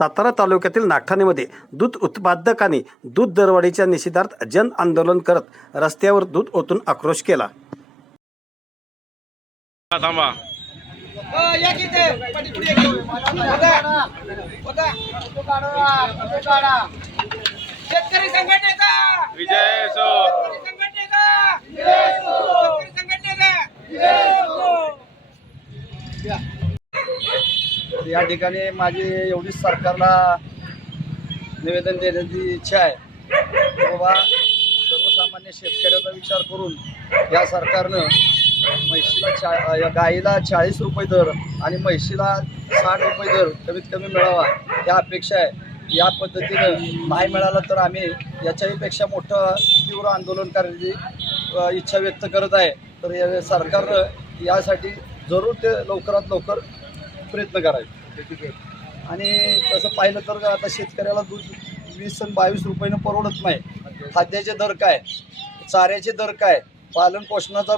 सातारा तालुक्यातील नागठाणेमध्ये दूध उत्पादकांनी दूध दरवाढीच्या निषेधार्थ जन आंदोलन करत रस्त्यावर दूध ओतून आक्रोश केला. थांबा. शेतकरी संघटनेचा विजय असो शेतकरी संघटनेचा शेतकरी संघटनेचा या ठिकाणी माझी एवढीच सरकारला निवेदन देण्याची इच्छा आहे. बाबा सर्वसामान्य शेतकऱ्याचा विचार करून या सरकारनं म्हैशीला चा या गाईला चाळीस रुपये दर आणि म्हैशीला साठ रुपये दर कमीत कमी मिळावा या अपेक्षा आहे. या पद्धतीनं नाही मिळालं तर आम्ही याच्याहीपेक्षा मोठं तीव्र आंदोलन करण्याची इच्छा व्यक्त करत आहे. तर या सरकारनं यासाठी जरूर ते लवकरात लवकर प्रयत्न करायचे. आणि तसं पाहिलं तर आता शेतकऱ्याला दूध वीस आणि बावीस रुपयानं परवडत नाही. खाद्याचे दर काय? चाऱ्याचे दर काय? पालन पोषणाचा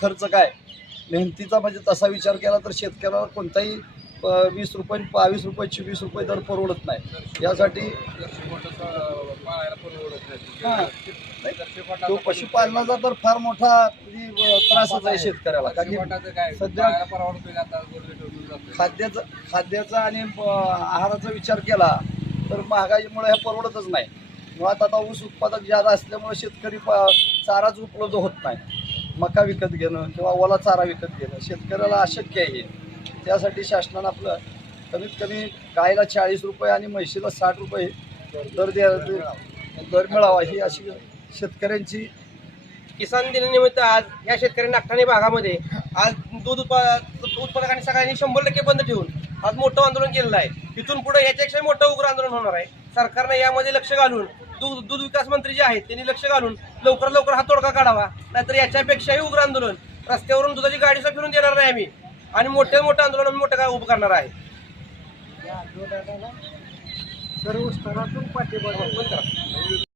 खर्च काय? मेहनतीचा म्हणजे तसा विचार केला तर शेतकऱ्याला कोणताही वीस रुपये बावीस रुपये चोवीस रुपये दर परवडत नाही. यासाठी तो पशुपालनाचा तर फार मोठा म्हणजे, त्रासच आहे शेतकऱ्याला. सध्या खाद्याचा खाद्याचा आणि आहाराचा विचार केला तर महागाईमुळे हे परवडतच नाही. मुळात आता ऊस उत्पादक जादा असल्यामुळे शेतकरी चाराच उपलब्ध होत नाही. मका विकत घेणं किंवा ओला चारा विकत घेणं शेतकऱ्याला अशक्य आहे त्यासाठी शासनानं आपलं कमीत कमी गायला चाळीस रुपये आणि म्हैशीला साठ रुपये दर द्या दर मिळावा ही अशी शेतकऱ्यांची किसान दिनानिमित्त आज या शेतकरी नागठाणे भागामध्ये आज दूध उत्पादक दूध उत्पादकांनी सगळ्यांनी शंभर टक्के बंद ठेवून आज मोठं आंदोलन केलेलं आहे. इथून पुढे याच्यापेक्षा मोठं उग्र आंदोलन होणार आहे. सरकारनं यामध्ये लक्ष घालून दूध दूध विकास मंत्री जे आहेत त्यांनी लक्ष घालून लवकर लवकर हा तोडगा काढावा. नाहीतर याच्यापेक्षाही उग्र आंदोलन रस्त्यावरून दुधाची गाडी फिरून देणार नाही आम्ही. आणि मोठे मोठं आंदोलन आम्ही मोठं काय उभं करणार आहे सर्व स्तरातून पाठिंबा